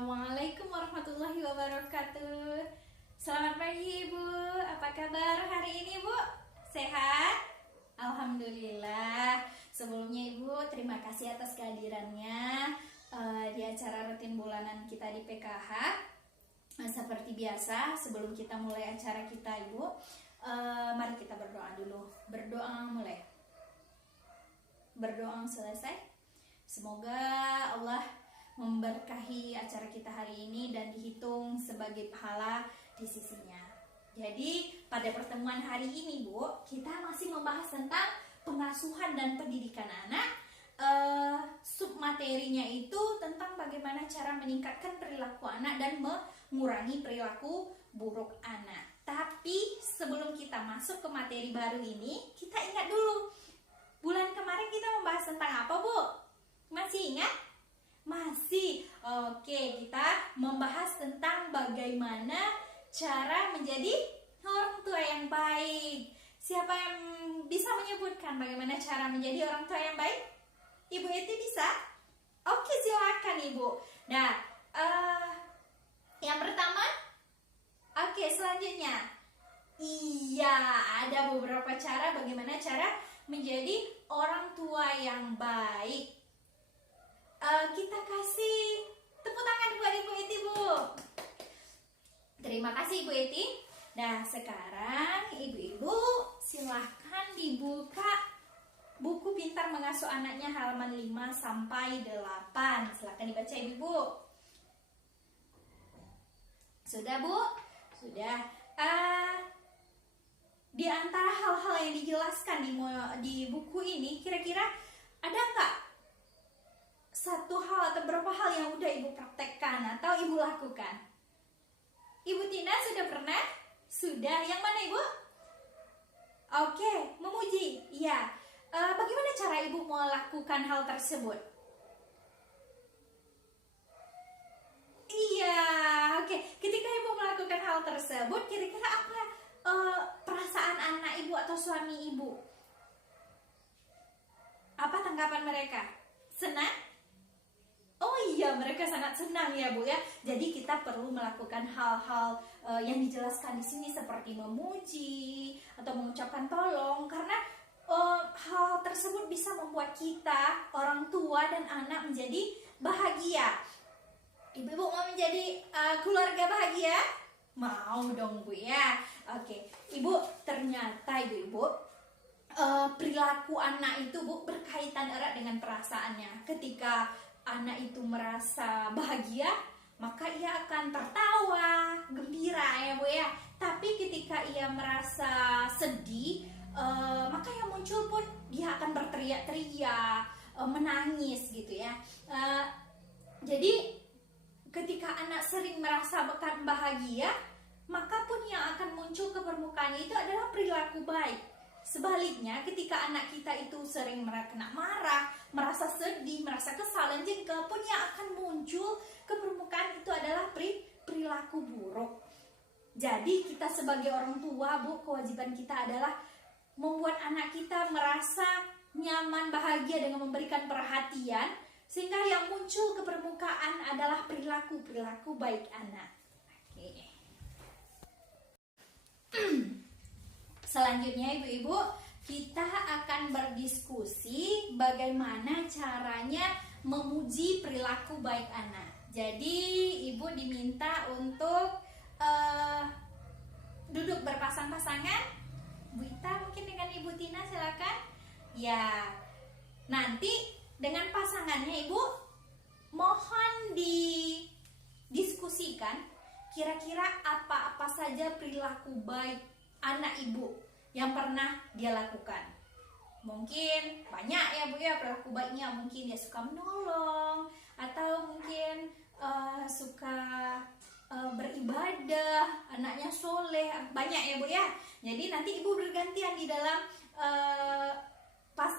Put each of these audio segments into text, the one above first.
Assalamualaikum warahmatullahi wabarakatuh. Selamat pagi Ibu, apa kabar hari ini Bu? Sehat? Alhamdulillah. Sebelumnya Ibu, terima kasih atas kehadirannya di acara rutin bulanan kita di PKH. Seperti biasa, sebelum kita mulai acara kita Ibu, mari kita berdoa dulu. Berdoa mulai. Berdoa selesai. Semoga Allah memberkahi acara kita hari ini dan dihitung sebagai pahala di sisinya. Jadi pada pertemuan hari ini Bu, kita masih membahas tentang pengasuhan dan pendidikan anak. Submaterinya itu tentang bagaimana cara meningkatkan perilaku anak dan mengurangi perilaku buruk anak. Tapi sebelum kita masuk ke materi baru ini, kita ingat dulu, bulan kemarin kita membahas tentang apa Bu? Masih ingat? Masih. Oke, kita membahas tentang bagaimana cara menjadi orang tua yang baik. Siapa yang bisa menyebutkan bagaimana cara menjadi orang tua yang baik? Ibu Eti bisa? Oke, silakan Ibu. Nah, yang pertama. Oke, selanjutnya. Iya, ada beberapa cara bagaimana cara menjadi orang tua yang baik. Kita kasih tepuk tangan buat Ibu Eti Bu. Terima kasih Ibu Eti. Nah sekarang ibu-ibu silahkan dibuka buku Pintar Mengasuh Anaknya halaman 5 sampai 8. Silahkan dibaca Ibu. Sudah Bu? Sudah. Di antara hal-hal yang dijelaskan di buku ini, kira-kira ada nggak satu hal atau beberapa hal yang udah Ibu praktekkan atau Ibu lakukan? Ibu Tina sudah pernah? Sudah. Yang mana Ibu? Oke, memuji. Iya. Bagaimana cara Ibu melakukan hal tersebut? Iya. Oke. Ketika Ibu melakukan hal tersebut, kira-kira apa perasaan anak Ibu atau suami Ibu? Apa tanggapan mereka? Senang? Oh iya, mereka sangat senang ya Bu ya. Jadi kita perlu melakukan hal-hal yang dijelaskan di sini seperti memuji atau mengucapkan tolong, karena hal tersebut bisa membuat kita, orang tua dan anak menjadi bahagia. Ibu-ibu mau menjadi keluarga bahagia? Mau dong Bu ya. Oke, Ibu, ternyata Ibu-ibu perilaku anak itu Bu berkaitan erat dengan perasaannya. Ketika anak itu merasa bahagia, maka ia akan tertawa, gembira ya Bu ya. Tapi ketika ia merasa sedih, maka yang muncul pun dia akan berteriak-teriak, menangis gitu ya. Jadi ketika anak sering merasa bahagia, maka pun yang akan muncul ke permukaan itu adalah perilaku baik. Sebaliknya, ketika anak kita itu sering kena marah, merasa sedih, merasa kesal dan jengkel, pun yang akan muncul ke permukaan itu adalah perilaku buruk. Jadi kita sebagai orang tua Bu, kewajiban kita adalah membuat anak kita merasa nyaman, bahagia dengan memberikan perhatian, sehingga yang muncul ke permukaan adalah perilaku baik anak. Oke. Selanjutnya ibu-ibu, kita akan berdiskusi bagaimana caranya memuji perilaku baik anak. Jadi ibu diminta untuk duduk berpasang-pasangan. Bu Ita mungkin dengan Ibu Tina silakan. Ya, nanti dengan pasangannya ibu mohon didiskusikan kira-kira apa-apa saja perilaku baik anak ibu yang pernah dia lakukan. Mungkin banyak ya Bu ya perilaku baiknya, mungkin dia suka menolong atau mungkin suka beribadah, anaknya soleh, banyak ya Bu ya. Jadi nanti ibu bergantian di dalam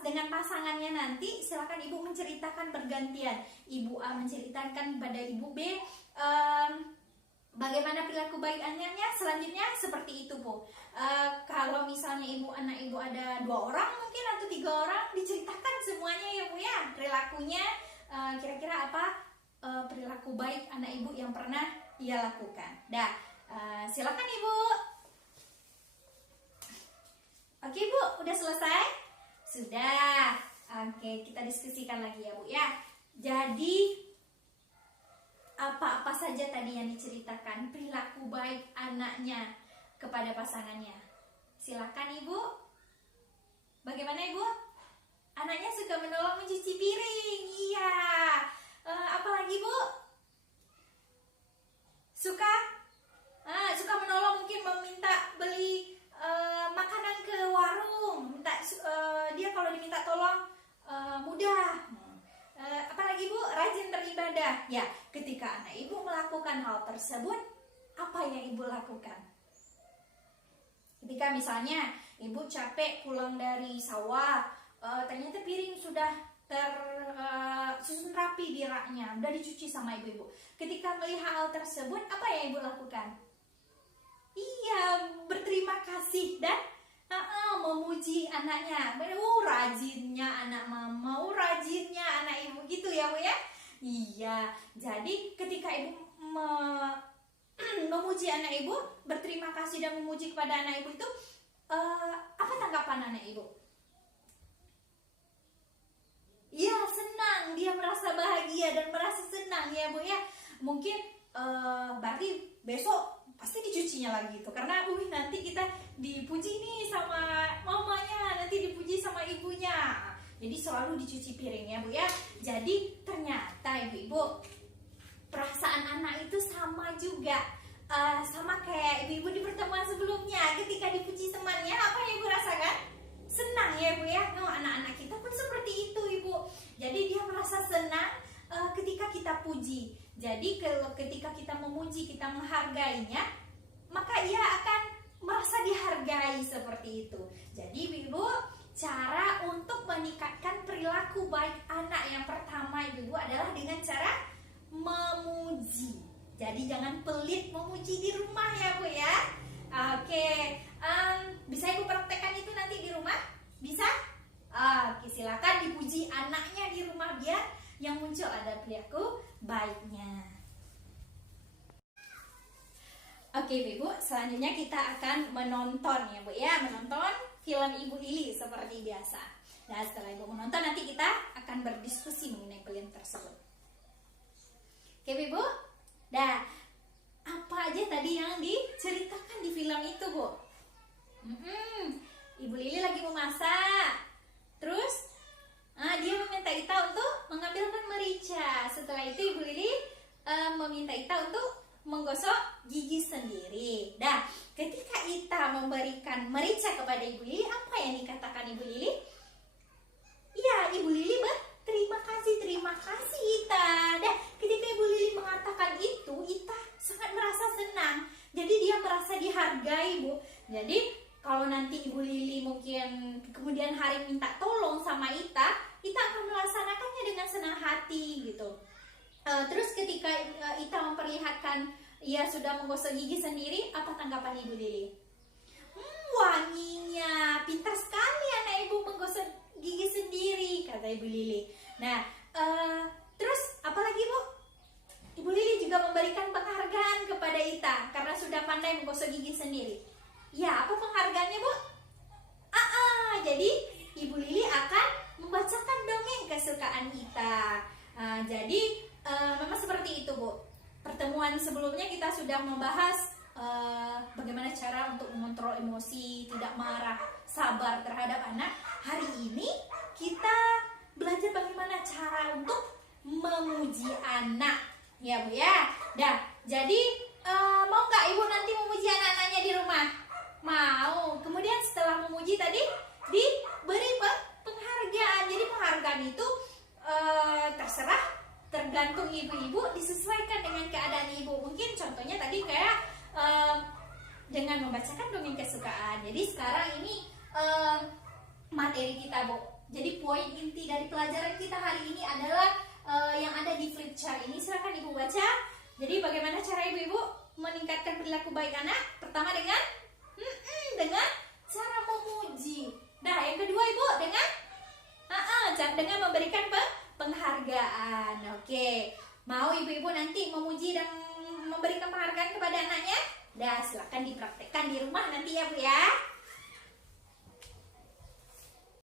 dengan pasangannya nanti, silakan ibu menceritakan bergantian. Ibu A menceritakan pada Ibu B bagaimana perilaku baik anaknya, selanjutnya seperti itu Bu. Kalau misalnya anak ibu ada 2 orang mungkin atau 3 orang, diceritakan semuanya ya Bu ya, perilakunya kira-kira apa perilaku baik anak ibu yang pernah ia lakukan? Dah, silakan ibu. Oke bu, udah selesai? Sudah. Oke, kita diskusikan lagi ya bu ya. Jadi apa-apa saja tadi yang diceritakan perilaku baik anaknya kepada pasangannya. Silakan ibu. Bagaimana ibu? Anaknya suka menolong mencuci piring. Iya. Apalagi bu? Suka menolong, mungkin meminta beli makanan ke warung. Dia kalau diminta tolong mudah. Apalagi bu? Rajin beribadah. Ya, ketika anak ibu melakukan hal tersebut, apa yang ibu lakukan? Ketika misalnya ibu capek pulang dari sawah, ternyata piring sudah tersusun rapi di raknya, udah dicuci sama ibu-ibu. Ketika melihat hal tersebut, apa yang ibu lakukan? Iya, berterima kasih dan memuji anaknya. Rajinnya anak mama, rajinnya anak ibu, gitu ya bu ya. Iya, jadi ketika ibu memuji anak ibu, berterima kasih dan memuji kepada anak ibu itu, apa tanggapan anak ibu? Ya, senang, dia merasa bahagia dan merasa senang ya bu ya. Mungkin berarti besok pasti dicucinya lagi tuh, karena nanti kita dipuji nih sama mamanya, nanti dipuji sama ibunya. Jadi selalu dicuci piring ya bu ya. Jadi ternyata ibu-ibu, perasaan anak itu sama juga, sama kayak ibu-ibu di pertemuan sebelumnya. Ketika dipuji temannya, apa yang ibu rasakan? Senang ya bu ya. Anak-anak kita pun seperti itu ibu. Jadi dia merasa senang ketika kita puji. Jadi ketika kita memuji, kita menghargainya, maka ia akan merasa dihargai seperti itu. Jadi ibu, cara untuk meningkatkan perilaku baik anak yang pertama ibu adalah dengan cara memuji. Jadi jangan pelit memuji di rumah ya bu ya. Oke, bisa ibu praktekkan itu nanti di rumah? Bisa? Oke, silakan dipuji anaknya di rumah biar yang muncul ada perilaku baiknya. Oke ibu, selanjutnya kita akan menonton ya bu ya, menonton film Ibu Lili seperti biasa. Nah setelah ibu menonton, nanti kita akan berdiskusi mengenai film tersebut. Oke ibu, dah apa aja tadi yang diceritakan di film itu bu? Ibu Lili lagi memasak, terus dia meminta Ita untuk mengambilkan merica. Setelah itu Ibu Lili meminta Ita untuk menggosok gigi sendiri. Nah, ketika Ita memberikan merica kepada Ibu Lili, apa yang dikatakan Ibu Lili? Ya, Ibu Lili berterima kasih Ita. Dan ketika Ibu Lili mengatakan itu, Ita sangat merasa senang. Jadi dia merasa dihargai bu. Jadi kalau nanti Ibu Lili mungkin kemudian hari minta tolong sama Ita akan melaksanakannya dengan senang hati gitu. Terus ketika Ita memperlihatkan ia sudah menggosok gigi sendiri, apa tanggapan Ibu Lili? Wanginya, pintar sekali anak ibu menggosok gigi sendiri, kata Ibu Lili. Nah, terus apa lagi bu? Ibu Lili juga memberikan penghargaan kepada Ita karena sudah pandai menggosok gigi sendiri. Ya, apa penghargaannya bu? Jadi Ibu Lili akan membacakan dongeng kesukaan Ita. Jadi memang seperti itu bu. Pertemuan sebelumnya kita sudah membahas bagaimana cara untuk mengontrol emosi, tidak marah, sabar terhadap anak. Hari ini kita belajar bagaimana cara untuk memuji anak, ya bu ya. Dah, jadi mau nggak ibu nanti memuji anak-anaknya di rumah? Mau. Kemudian setelah memuji tadi diberi penghargaan. Jadi penghargaan itu tergantung ibu-ibu, disesuaikan dengan keadaan ibu. Mungkin contohnya tadi kayak dengan membacakan dongeng kesukaan. Jadi sekarang ini materi kita bu. Jadi poin inti dari pelajaran kita hari ini adalah yang ada di flip chart ini. Silakan ibu baca. Jadi bagaimana cara ibu-ibu meningkatkan perilaku baik anak? Pertama dengan cara memuji. Nah yang kedua ibu dengan memberikan penghargaan. Oke. Mau ibu-ibu nanti memuji dan memberikan penghargaan kepada anaknya? Dah, silakan dipraktekkan di rumah nanti ya Bu ya.